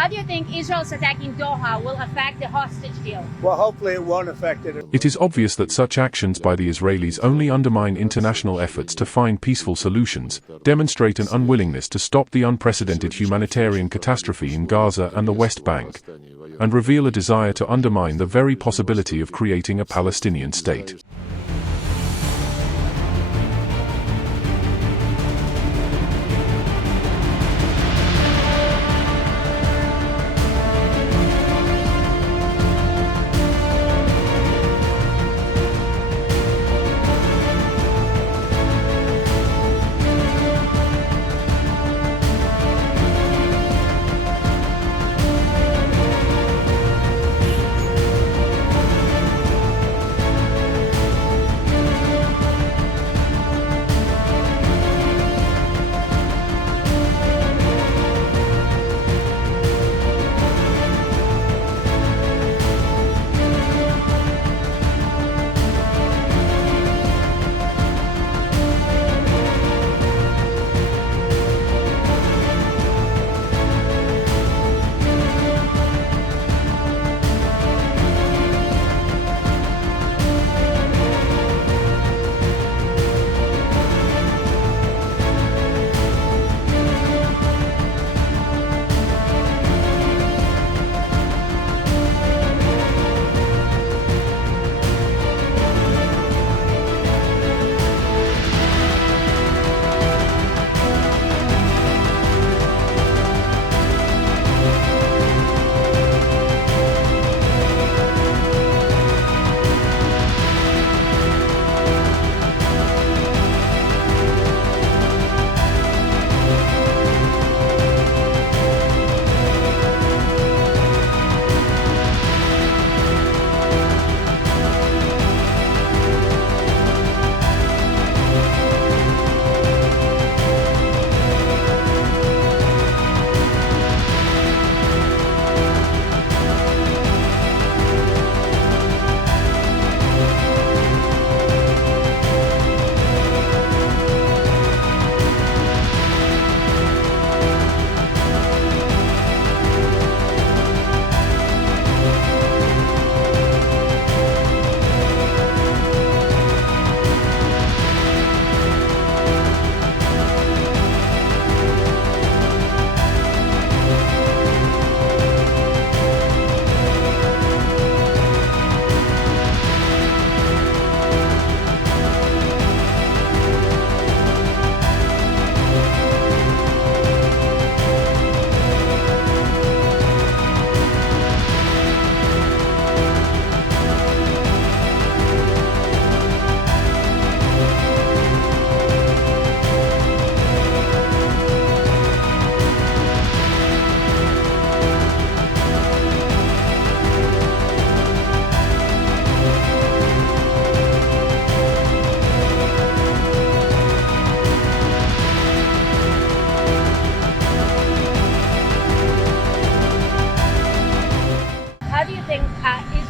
How do you think Israel's attack in Doha will affect the hostage deal? Well, hopefully it won't affect it. It is obvious that such actions by the Israelis only undermine international efforts to find peaceful solutions, demonstrate an unwillingness to stop the unprecedented humanitarian catastrophe in Gaza and the West Bank, and reveal a desire to undermine the very possibility of creating a Palestinian state.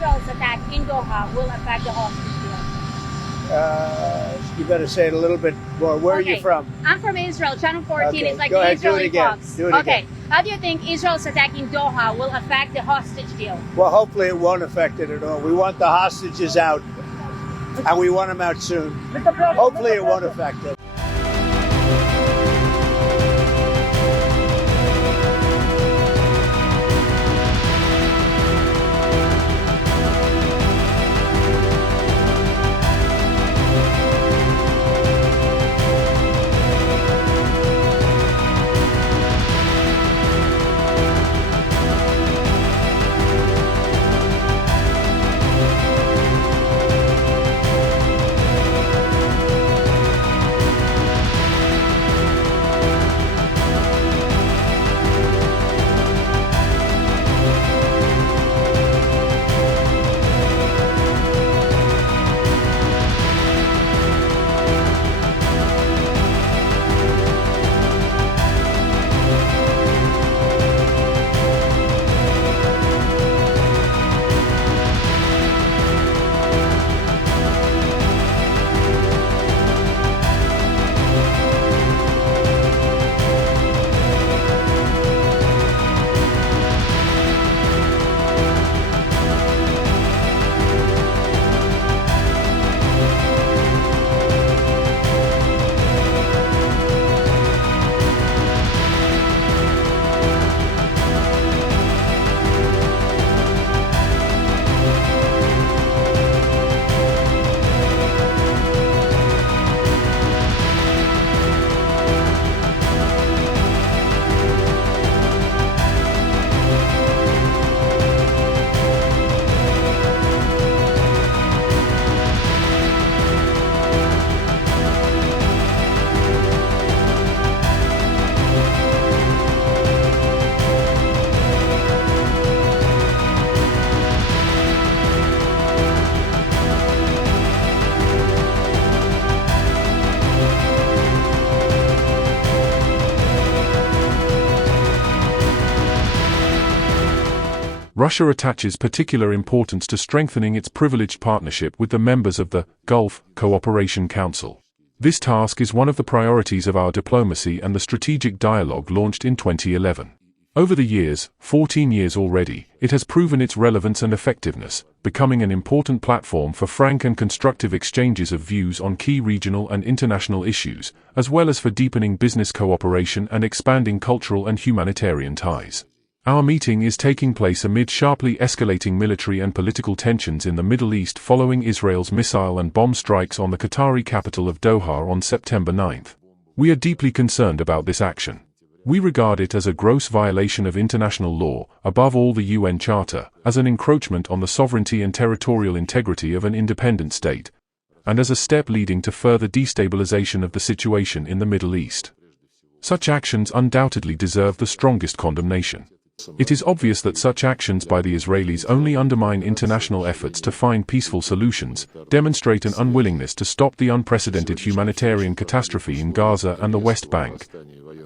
Israel's attack in Doha will affect the hostage deal? You better say it a little bit more. Where are you from? I'm from Israel. Channel 14 Okay, is like go the ahead, Israeli do it again. Fox. Do it okay. again. How do you think Israel's attack in Doha will affect the hostage deal? Well, hopefully it won't affect it at all. We want the hostages out, and we want them out soon. Hopefully it won't affect it. Russia attaches particular importance to strengthening its privileged partnership with the members of the Gulf Cooperation Council. This task is one of the priorities of our diplomacy and the strategic dialogue launched in 2011. Over the years, 14 years already, it has proven its relevance and effectiveness, becoming an important platform for frank and constructive exchanges of views on key regional and international issues, as well as for deepening business cooperation and expanding cultural and humanitarian ties. Our meeting is taking place amid sharply escalating military and political tensions in the Middle East following Israel's missile and bomb strikes on the Qatari capital of Doha on September 9. We are deeply concerned about this action. We regard it as a gross violation of international law, above all the UN Charter, as an encroachment on the sovereignty and territorial integrity of an independent state, and as a step leading to further destabilization of the situation in the Middle East. Such actions undoubtedly deserve the strongest condemnation. It is obvious that such actions by the Israelis only undermine international efforts to find peaceful solutions, demonstrate an unwillingness to stop the unprecedented humanitarian catastrophe in Gaza and the West Bank,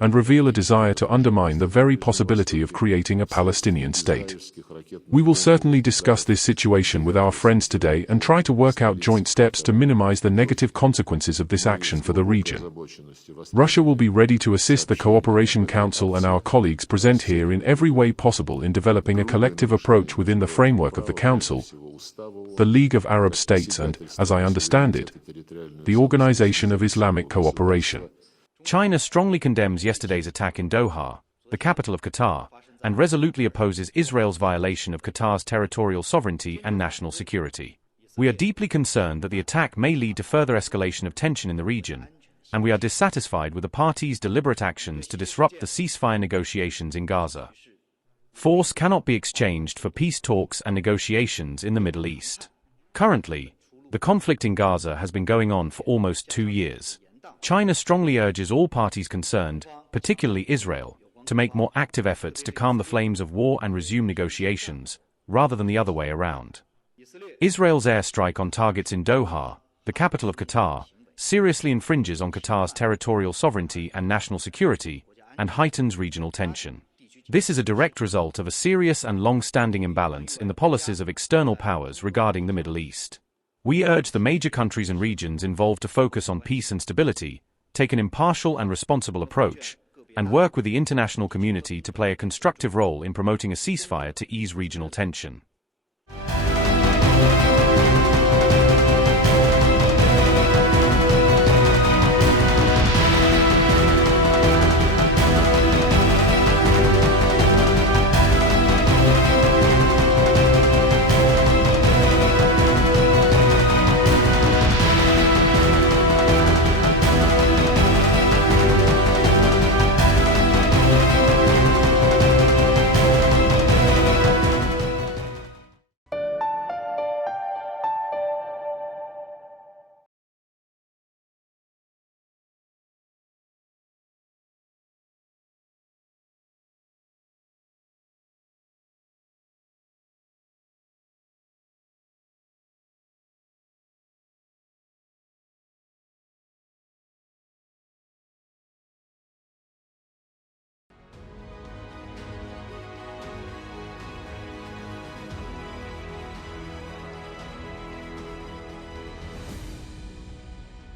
and reveal a desire to undermine the very possibility of creating a Palestinian state. We will certainly discuss this situation with our friends today and try to work out joint steps to minimize the negative consequences of this action for the region. Russia will be ready to assist the Cooperation Council and our colleagues present here in every way possible in developing a collective approach within the framework of the Council, the League of Arab States and, as I understand it, the Organization of Islamic Cooperation. China strongly condemns yesterday's attack in Doha, the capital of Qatar, and resolutely opposes Israel's violation of Qatar's territorial sovereignty and national security. We are deeply concerned that the attack may lead to further escalation of tension in the region, and we are dissatisfied with the parties' deliberate actions to disrupt the ceasefire negotiations in Gaza. Force cannot be exchanged for peace talks and negotiations in the Middle East. Currently, the conflict in Gaza has been going on for almost 2 years. China strongly urges all parties concerned, particularly Israel, to make more active efforts to calm the flames of war and resume negotiations, rather than the other way around. Israel's airstrike on targets in Doha, the capital of Qatar, seriously infringes on Qatar's territorial sovereignty and national security, and heightens regional tension. This is a direct result of a serious and long-standing imbalance in the policies of external powers regarding the Middle East. We urge the major countries and regions involved to focus on peace and stability, take an impartial and responsible approach, and work with the international community to play a constructive role in promoting a ceasefire to ease regional tension.